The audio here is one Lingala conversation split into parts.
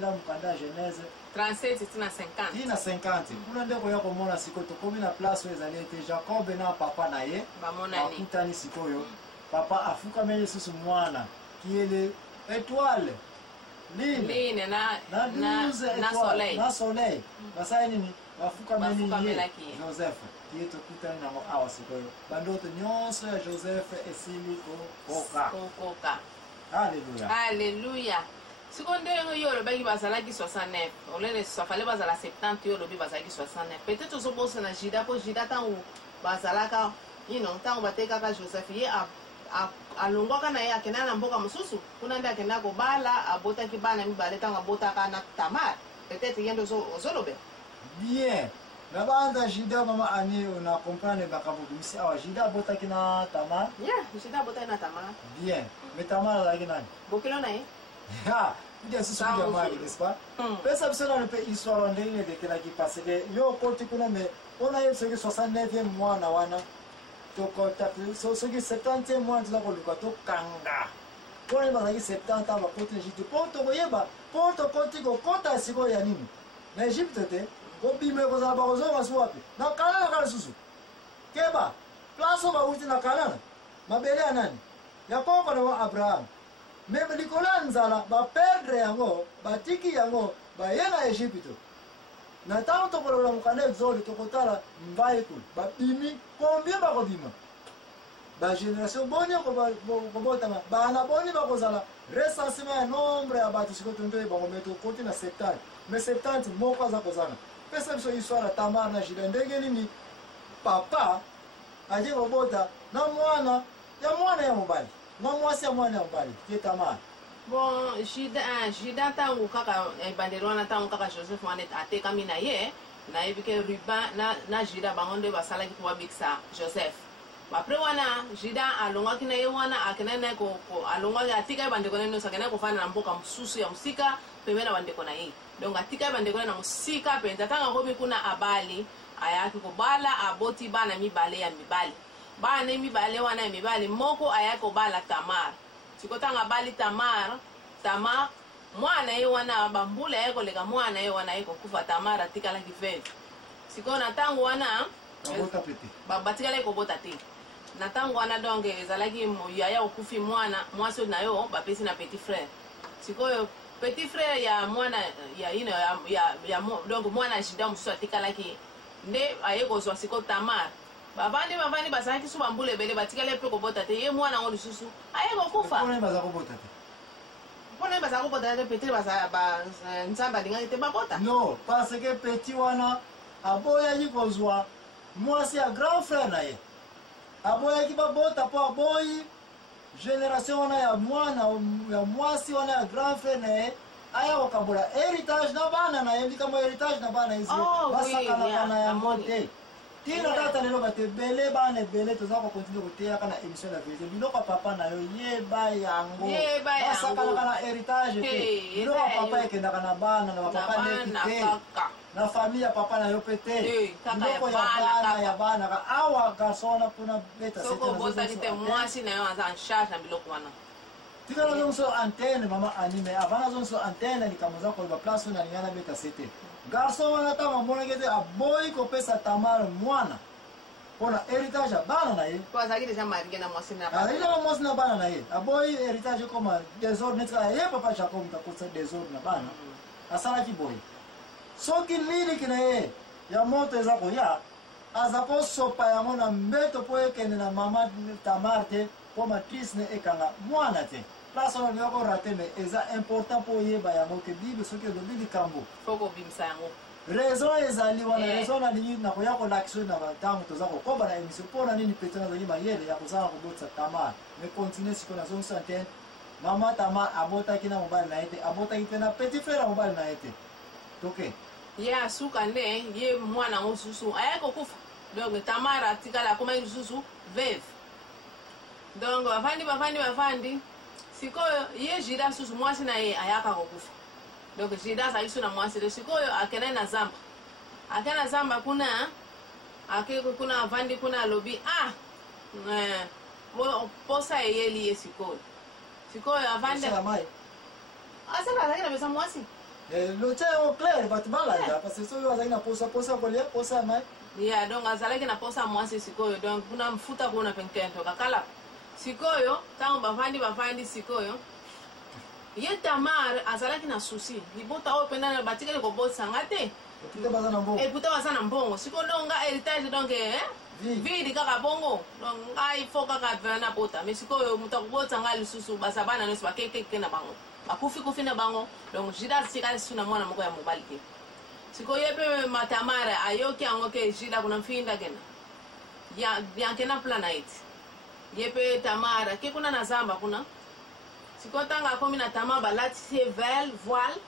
la mukanda Genèse 37 tina 50 tina 50 kuna ndeko yako mona siko tokomi na place ezali ete Jacob na papa na ye bakutani sikoyo papa afuka mele susu mwana kiele étoile Line na soleil basai nini bafuka mele Joseph kieto kutani na awa sikoyo bandoto nyonso ya Joseph esili koka Alléluia. Si on dit yo le bagi bazala ki 69, on le fallait bazala 70 yo le bi bazala ki 69. Peut-être que boss na Jida ko Jida tan ou bazala ka tan bateka ka Joseph ye a longo kana ya kena na mboka mususu. Kuna nda kena ko bala abota ki bana mi bale tan abota kana Tamar. Peut-être yendo zo lobe. Bien. Na banda Jida mama ani on comprendre bakabo bimisi awa Jida abota ki na Tamar. Yeah, Jida abota na Tamar. Bien. Mais Tamar la ki nani? Bokilo na ye. Ah, il y a ce sujet de mari, n'est-ce pas? Mais ça, c'est dans le histoire en ligne de quel qui passe. Yo, côté qu'on mais on a eu ce qui 69e mois na wana. To contact, ce qui 70e mois de la colocato kanga. Pour les maladies 70 ans, côté Égypte. Pour to boyeba, pour to côté ko kota siko ya nini? Na Égypte te, ko bime ko za barozo maswapi. Na kana kana susu. Keba, place ba uti na kana. Mabele anani? Yakobo na Abraham. Même Nicolas Nzala va perdre yango, batiki yango, ba yena Egypte. Na tanto pour la mukane zoli to kotala mbaikul, ba bimi combien ba kobima. Ba génération bonio ko botama, ba na boni ba kozala recensement nombre ya batu siko tonto ba ko meto konti na 70. Mais 70 moko za kozana. Pesa biso histoire Tamar na Jida ndenge nini papa aje kobota na mwana ya mobali. Moi c'est moi n'embali qui est Tamar. Bon, Jida tangu kaka bandero na tangu kaka Joseph wanet ateka mina ye na ebike ruban na Jida bangonde basala ki kwa biksa Joseph. Après wana Jida alonga kina ye wana akenene ko alonga atika bandeko neno sakene ko fana na mboka msusu ya musika pemena bandeko na ye. Donc atika bandeko na musika penza tanga hobi kuna abali ayaki ko bala aboti bana mibale ya mibali. Bana mibale wana mibale moko ayako bala Tamar. Sikotanga bali Tamar mwana ye wana bambula yako leka mwana ye wana yako kufa Tamar atikala kifevi. Sikona tangu wana bota pete. Batikala ko bota te. Na tangu wana donc ezalaki yaya okufi mwana mwasi na yo bapesi na petit frère. Sikoyo petit frère ya mwana ya ino ya donc mwana Jida musu atikala ki nde ayeko zwa siko Tamar. Bavandi basaki suba mbule bele batikale pe ko bota te ye mwana ngo lisusu aye ko kufa pone baza ko bota te pone baza ko bota te petit baza ba nzamba linga te ba bota non parce que petit wana aboya yiko zwa mwasi ya grand frère na ye aboya ki ba bota po aboyi génération wana ya mwana ya mwasi wana ya grand frère na ye aya wakabula héritage na bana na ye ndika mo héritage na bana hizo basaka na bana ya monte. Tino data lelo bate bele bana bele toza ko continue ko teya kana émission la vérité biloko papa na yo yeba yango basaka kana héritage te biloko papa ekenda kana bana na papa nekite na famille ya papa na yo pete biloko ya bana ka awa garsona kuna beta soko bota kite mwasi na yo aza en charge na biloko wana tika na zonso antenne mama anime avant zonso antenne ni kamoza ko ba place na ngana beta sete garçon wana ta mambona kete aboyi kopesa Tamar mwana pona héritage ya bana na ye kwa zaki deja marié na mwasi na bana alila na mwasi na bana na ye aboyi héritage comme désordre netka ye papa Jacob ta kosa désordre na bana asala ki boyi soki nini kina ye ya moto eza koya aza kosopa yango na mbeto po ekende na mama Tamar te po matrice ne ekanga mwana te place on yoko raté mais eza important pour yeba yango ke bible soki elobi likambo foko bimisa yango raison ezali wana raison na nini na koya ko l'action na bantango toza kokoba na émission pona nini peut-être na zali mayele ya kozala kobotsa Tamar mais continuer siko na zone santé mama Tamar abotaki na mobile na ete abotaki pe na petit frère na mobile na ete toke ya suka nde ye mwana ngo susu ayako kufa donc Tamar atikala koma susu veuve donc bafandi sikoyo ye Jida susu mwasi na ye ayaka kokufa donc Jida saisu na mwasi de sikoyo akena na zamba kuna akeko kuna avandi kuna lobi posa yeli ye sikoyo avandi la mai asala la pesa mwasi le tien est clair bat malade parce que so yo azali na posa kolia posa mai ya donc azalaki na posa mwasi sikoyo donc kuna mfuta kuna penkento kakala sikoyo tango bavandi sikoyo ye Tamar azalaki na souci libota oyo penda na batikeli kobosanga te puta baza na mbongo sikoyo donc nga héritage donc vidi kaka bongo donc ngai fo kaka vela na bota mais sikoyo muta kobosanga lisusu basabana nyonso bakekeke na bango bakufi na bango donc Juda sikali suna mwana moko ya mobali te sikoyo ye mpe Tamara ayoki yango ke Juda kuna mfinda kena yankena plan na iti ye mpe Tamara ke kuna na zamba kuna sikoyo ntango akomi na Tamara balatisi ye voile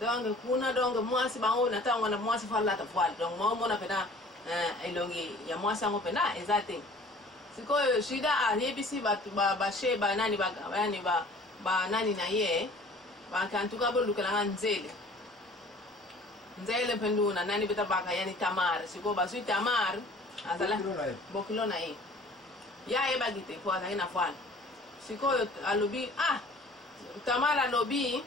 donc kuna donc mwasi bango na ntango na mwasi fo alata voile donc maomona mpena elongi ya mwasi yango mpena eza te sikoyo Juda ayebisi bato bashe banani banani na ye bakantuka bolukelanga nzele mpendu na nani beta baka yani Tamar sikoyo bazwi Tamar azala bokilo na ye ya yebaki te po azali na voile sikoyo alobi Tamar alobi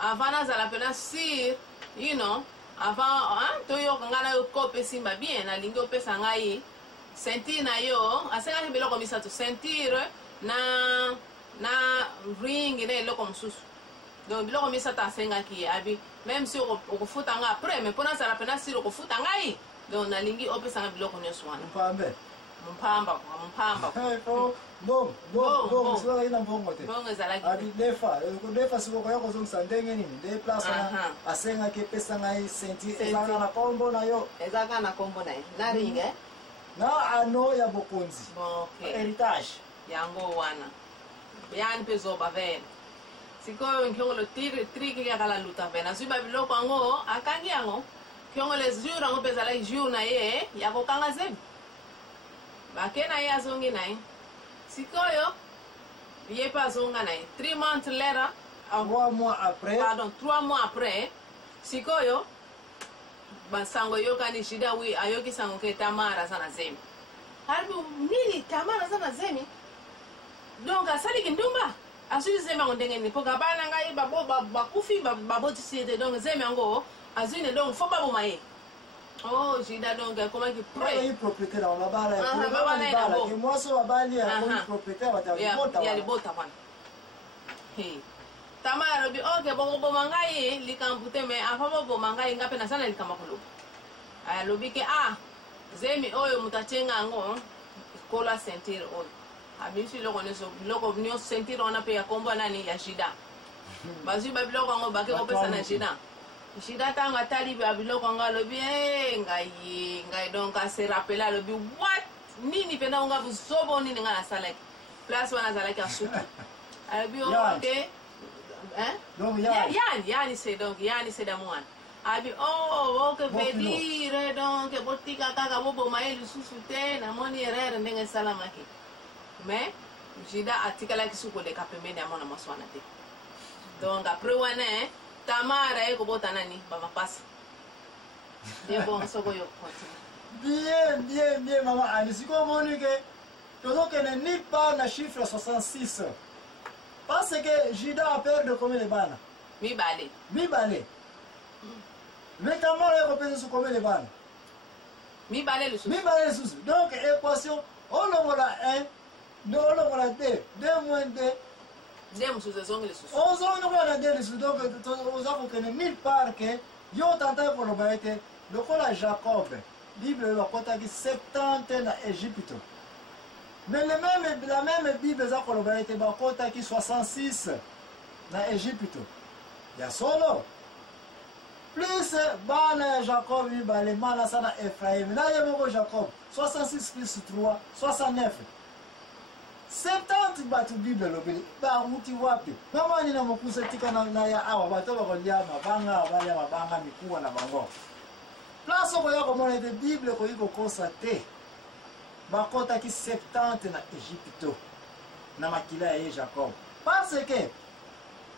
avant nazala mpena sur you know avant toyoka ngai na yo kope simba bien nalingi opesa ngai ceinture na yo asengaki biloko misato ceinture na ring na eloko mosusu donc biloko misato asengaki ye abi même si okofuta ngai après mais mpo nazala mpena sur okofuta ngai donc nalingi opesa ngai biloko nyonso wana mpamba mbongo sikoyo ina mbongo te bongo ezalaki abi defa sikoyo koya kozongisa ndenge nini nde place wana asengaki epesa ngai ceinture ezalaka na kombo na yo ezalaka na kombo na ye na ring na ano ya bokonzi héritage yango wana yani mpe zoba vene sikoyo nkiongolo triki kakala luta vene azwi babiloko yango akangi yango kiongolo jour yango mpe ezalaki jour na ye ya kokanga zebi bake na ye azongi na ye sikoyo ye mpe azonga na ye 3 months later 3 mois après pardon 3 mois après sikoyo basango yokani Juda wi ayoki sango ke Tamar aza na zemi harbi nini Tamar aza na zemi donc asaliki ndumba azwi zemi yango ndenge nini mpo kabana ngai bakufi babotisi ete donc zemi yango azwi ne donc fo baboma ye Juda donc akomaki prêt propriété na babala ya ke mwaso babali ya propriété ya libota wana Tamar alobi ok bokoboma ngai likambo te me afa boboma ngai nga mpe naza na likambo koloba alobi ke zemi oyo moto atyenga yango kola ceinture oyo abimisi biloko nyonso ceinture wana mpe ya kombo nani ya Juda bazwi babiloko yango bake kopesa na Juda ntango atali babiloko yango alobi ngai donc ase rappele alobi what nini mpena onga buzobo nini ngai nasalaki place wana azalaki asuki alobi ok yani c'est da mwana abi ok veut dire donc botika kaka boboma ye lisusu te namoni erreur ndenge esalamaki mais Juda atikalaki suki koleka pembeni ya mwana mwasi wana te donc après wana Tamar aye kobota nani bamapasi ye bon soko yo continue bien mama ani sikoyo omoni ke tozokende ni part na chiffre 66 parce que Juda a peur de combien de bana mibale mais Tamar aye kopesa su combien de bana mibale lisusu donc équation olongola 1 olongola 2 moins 2 mosusu ezongi lisusu ozongola 2 lisusu donc oza kokende mille part ke yo tantaki koloba ete lokola Jacob bible bakotaki 70 na Égypte mais la même bible eza koloba ete bakotaki 66 na Égypte ya solo plus bana ya Jacob mibale mana sana Ephraim na ye moko Jacob 66 plus 3 69 70 bato bible lobeli bauti wapi namani na mokusa tika na ya awa bato bakolia mabanga mikuwa na bango place okoya komona ete bible koyi kokosa te bakotaki 70 na Égypte na makila ya ye Jacob parce que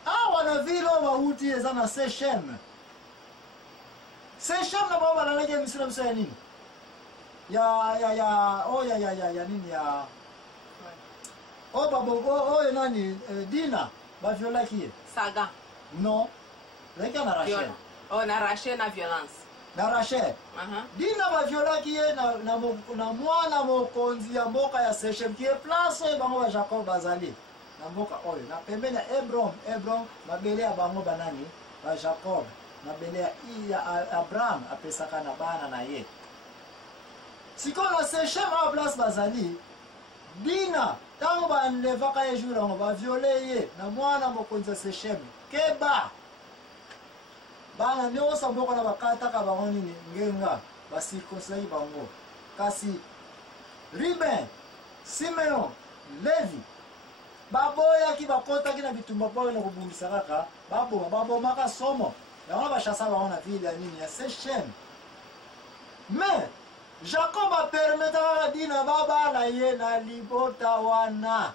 awa na ville oyo bauti eza na Sechem na bao balalaki emisila biso ya nini ya nini ya oyo nani Dina baviolaki ye Saga non leki na Rachel oh na Rachel na violence na Rachel dina baviolaki ye na mwana mokonzi ya mboka ya Sechem qui est place bango ba Jacob bazali na mboka oyo na pembeni ya Hebron mabele ya bango banani ba Jacob mabele ya Abraham apesaka na bana na ye sikoyo na Sechem a place bazali dina tango banlevaka ye jour yango baviole ye na mwana mokonzi ya Sechem keba bana nyonso mboka na bakataka bango nini ngenga basirkonsei bango kasi Ruben, Simeon, Levi baboyaki bakotaki na bitumba mpo na kobungisa kaka babomaka somo yango bachasa bango na ville ya nini ya Sechem mais Jacob apermetaka dina babala ye na libota wana